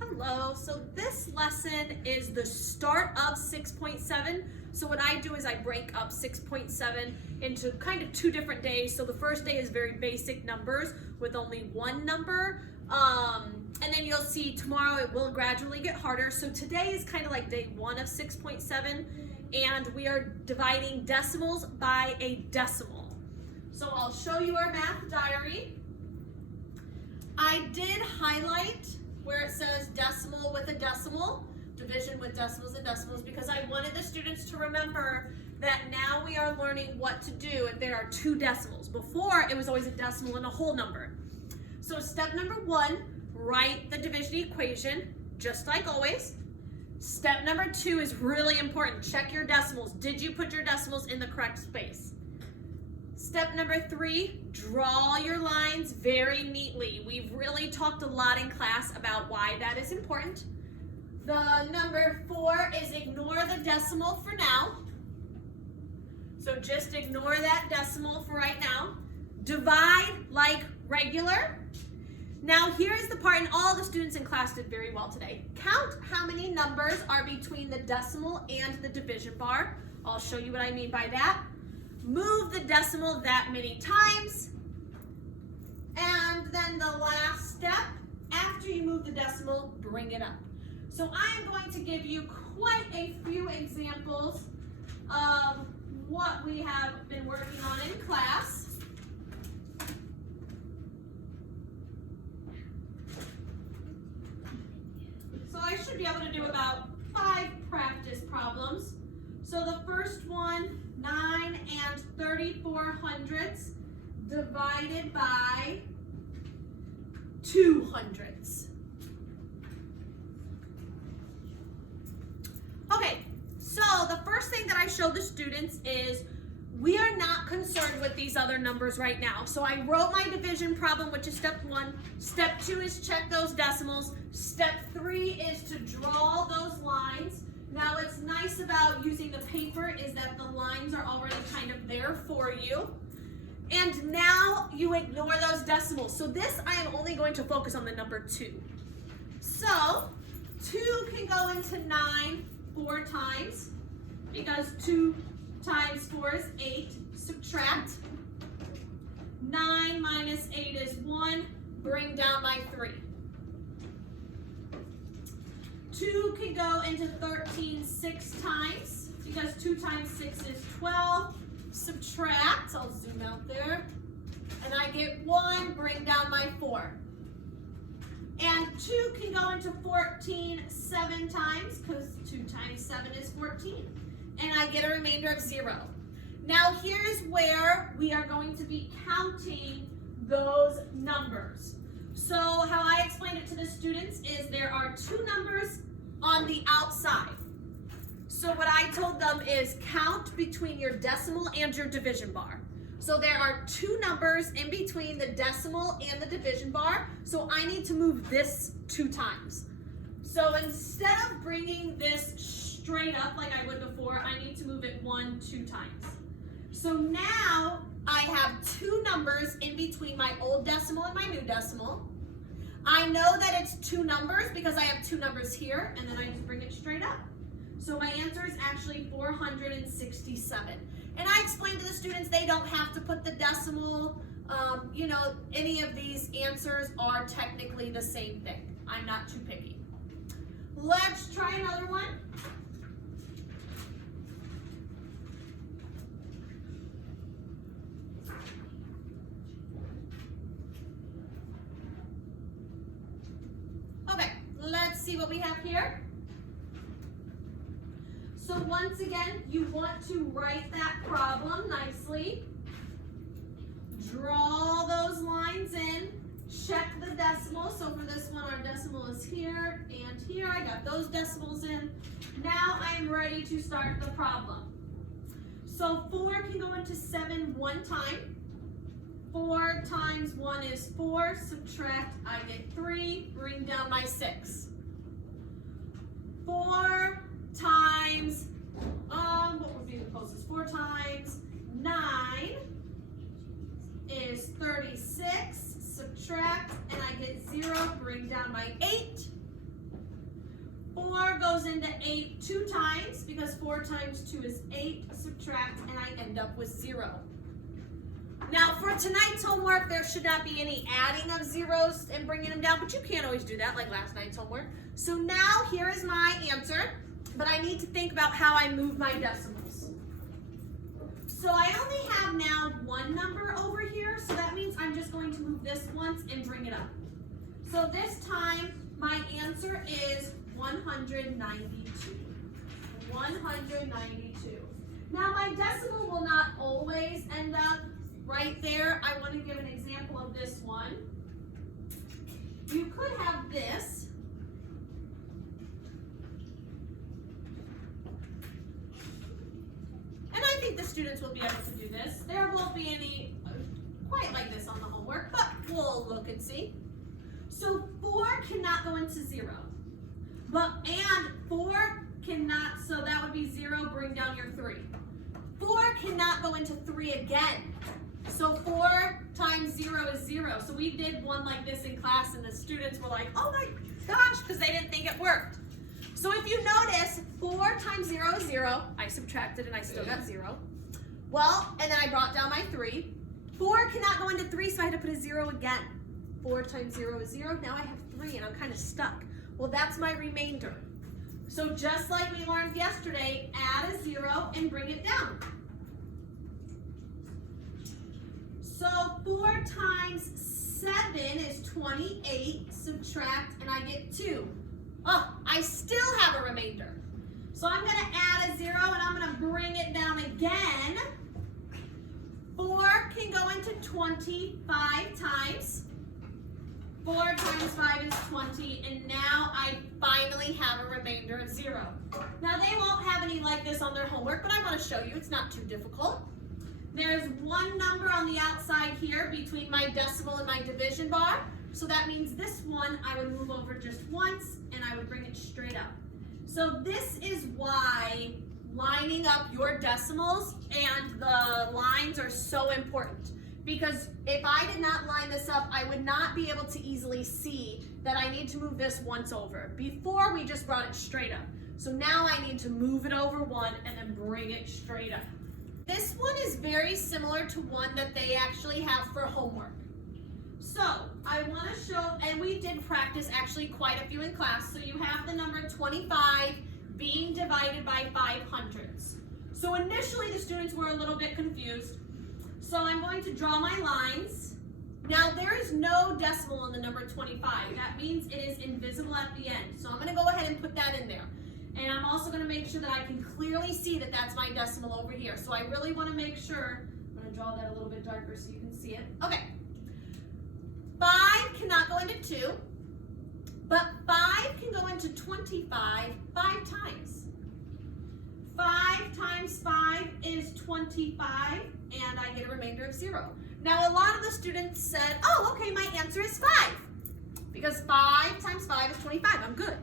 Hello, so this lesson is the start of 6.7. So what I do is I break up 6.7 into kind of two different days. So the first day is very basic numbers with only one number. And then you'll see tomorrow it will gradually get harder. So today is kind of like day one of 6.7, and we are dividing decimals by a decimal. So I'll show you our math diary. I did highlight where it says decimal with a decimal, division with decimals and decimals, because I wanted the students to remember that now we are learning what to do if there are two decimals. Before, it was always a decimal and a whole number. So step number one, write the division equation, just like always. Step number two is really important. Check your decimals. Did you put your decimals in the correct space? Step number three, draw your lines very neatly. We've really talked a lot in class about why that is important. The number four is ignore the decimal for now. So just ignore that decimal for right now. Divide like regular. Now here's the part, and all the students in class did very well today. Count how many numbers are between the decimal and the division bar. I'll show you what I mean by that. Move the decimal that many times. And then the last step, after you move the decimal, bring it up. So I am going to give you quite a few examples of what we have been working on in class. So I should be able to do about 5 practice problems. So the first one, 9 and 34/100ths divided by 200ths. Okay, so the first thing that I show the students is we are not concerned with these other numbers right now. So I wrote my division problem, which is step one. Step two is check those decimals. Step three is to draw those lines. Now what's nice about using the paper is that the lines are already kind of there for you. And now you ignore those decimals. So this I am only going to focus on the number 2. So 2 can go into 9 4 times, because 2 times 4 is 8. Subtract. 9 minus 8 is 1. Bring down by 3. 2 can go into 13 6 times, because 2 times 6 is 12. Subtract, I'll zoom out there, and I get 1, bring down my 4. And 2 can go into 14 7 times, because 2 times 7 is 14. And I get a remainder of 0. Now here's where we are going to be counting those numbers. So how I explained it to the students is there are 2 numbers on the outside. So what I told them is count between your decimal and your division bar. So there are 2 numbers in between the decimal and the division bar. So I need to move this 2 times. So instead of bringing this straight up like I would before, I need to move it 1 2 times. So now I have 2 numbers in between my old decimal and my new decimal. I know that it's 2 numbers because I have 2 numbers here, and then I just bring it straight up. So my answer is actually 467. And I explained to the students they don't have to put the decimal. Any of these answers are technically the same thing. I'm not too picky. Let's try another one. Okay, let's see what we have here. So once again, you want to write that problem nicely. Draw those lines in. Check the decimal. So for this one, our decimal is here and here. I got those decimals in. Now I am ready to start the problem. So 4 can go into 7 1 time. 4 times 1 is 4. Subtract, I get 3. Bring down my 6. 4 times, what would be the closest? 4 times 9 is 36. Subtract, and I get 0. Bring down my 8. goes into 8 2 times because 4 times 2 is 8, subtract, and I end up with 0. Now for tonight's homework, there should not be any adding of zeros and bringing them down, but you can't always do that like last night's homework. So now here is my answer, but I need to think about how I move my decimals. So I only have now one number over here, so that means I'm just going to move this once and bring it up. So this time, my answer is 192. 192. Now my decimal will not always end up right there. I want to give an example of this one. You could have this. And I think the students will be able to do this. There won't be any quite like this on the homework, but we'll look and see. So 4 cannot go into 0. And 4 cannot, so that would be 0, bring down your 3. 4 cannot go into 3 again. So 4 times 0 is 0. So we did one like this in class and the students were like, oh my gosh, because they didn't think it worked. So if you notice, 4 times 0 is 0. I subtracted and I still got 0. Well, and then I brought down my 3. 4 cannot go into 3, so I had to put a 0 again. 4 times 0 is 0. Now I have 3 and I'm kind of stuck. Well, that's my remainder. So just like we learned yesterday, add a 0 and bring it down. So 4 times 7 is 28, subtract, and I get 2. Oh, I still have a remainder. So I'm going to add a 0 and I'm going to bring it down again. 4 can go into 25 times. 4 times 5 is 20, and now I finally have a remainder of 0. Now they won't have any like this on their homework, but I want to show you it's not too difficult. There's one number on the outside here between my decimal and my division bar. So that means this one I would move over just once and I would bring it straight up. So this is why lining up your decimals and the lines are so important. Because if I did not line this up, I would not be able to easily see that I need to move this once over. Before we just brought it straight up. So now I need to move it over one and then bring it straight up. This one is very similar to one that they actually have for homework. So I want to show, and we did practice actually quite a few in class. So you have the number 25 being divided by 500ths. So initially the students were a little bit confused. So I'm going to draw my lines. Now there is no decimal in the number 25. That means it is invisible at the end. So I'm going to go ahead and put that in there. And I'm also going to make sure that I can clearly see that that's my decimal over here. So I really want to make sure, I'm going to draw that a little bit darker so you can see it. Okay. 5 cannot go into 2, but 5 can go into 25 5 times. 5 times 5 is 25, and I get a remainder of 0. Now a lot of the students said, oh, okay, my answer is 5, because 5 times 5 is 25, I'm good.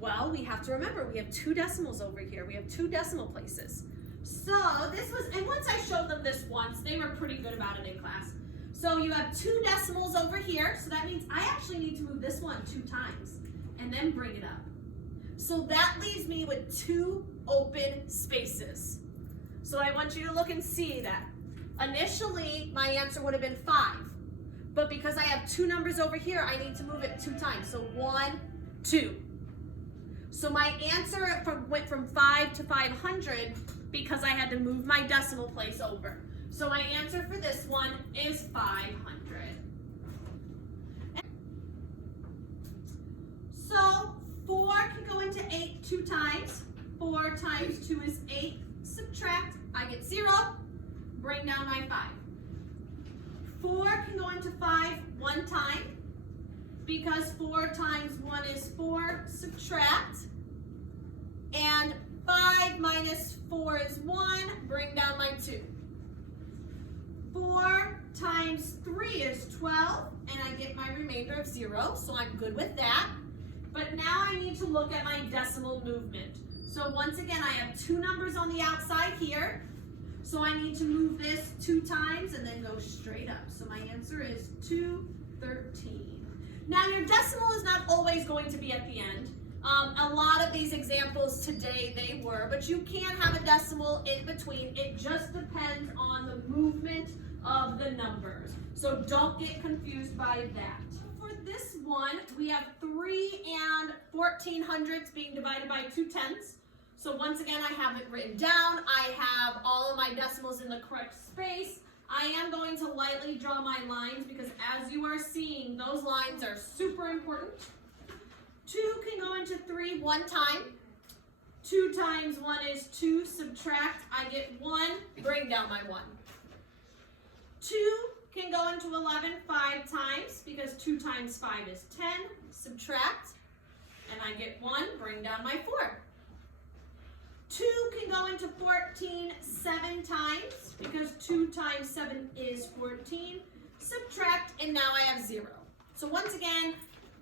Well, we have to remember, we have 2 decimals over here. We have 2 decimal places. So this was, and once I showed them this once, they were pretty good about it in class. So you have 2 decimals over here, so that means I actually need to move this one 2 times, and then bring it up. So that leaves me with 2 open spaces. So I want you to look and see that. Initially, my answer would have been 5, but because I have 2 numbers over here, I need to move it 2 times. So 1, 2. So my answer went from 5 to 500 because I had to move my decimal place over. So my answer for this one is 500. So 4 can go into 8 2 times. 4 times 2 is 8. Subtract, I get 0. Bring down my 5. 4 can go into 5 1 time. Because 4 times 1 is 4, subtract. And 5 minus 4 is 1, bring down my 2. 4 times 3 is 12, and I get my remainder of 0, so I'm good with that. But now I need to look at my decimal movement. So once again, I have 2 numbers on the outside here. So I need to move this 2 times and then go straight up. So my answer is 213. Now your decimal is not always going to be at the end. A lot of these examples today, they were, but you can have a decimal in between. It just depends on the movement of the numbers. So don't get confused by that. For this one, we have 3 and 1400ths being divided by 2/10. So once again, I have it written down. I have all of my decimals in the correct space. I am going to lightly draw my lines because as you are seeing, those lines are super important. 2 can go into 3 one time. 2 times 1 is 2, subtract, I get 1, bring down my 1. 2 can go into 11 5 times because 2 times 5 is 10, subtract, and I get 1, bring down my 4. 2 can go into 14 7 times because 2 times 7 is 14, subtract, and now I have 0. So once again,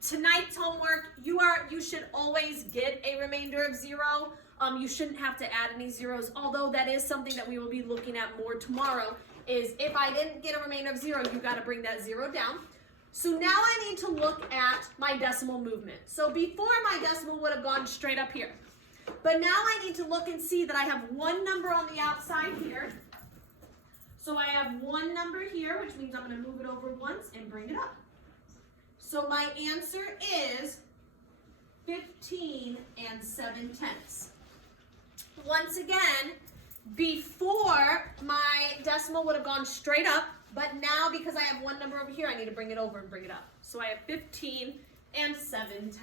tonight's homework, you should always get a remainder of 0. You shouldn't have to add any zeros, although that is something that we will be looking at more tomorrow, is if I didn't get a remainder of 0, you got to bring that 0 down. So now I need to look at my decimal movement. So before, my decimal would have gone straight up here. But now I need to look and see that I have one number on the outside here. So I have one number here, which means I'm going to move it over once and bring it up. So my answer is 15 7/10. Once again, before my decimal would have gone straight up, but now because I have one number over here, I need to bring it over and bring it up. So I have 15 7/10.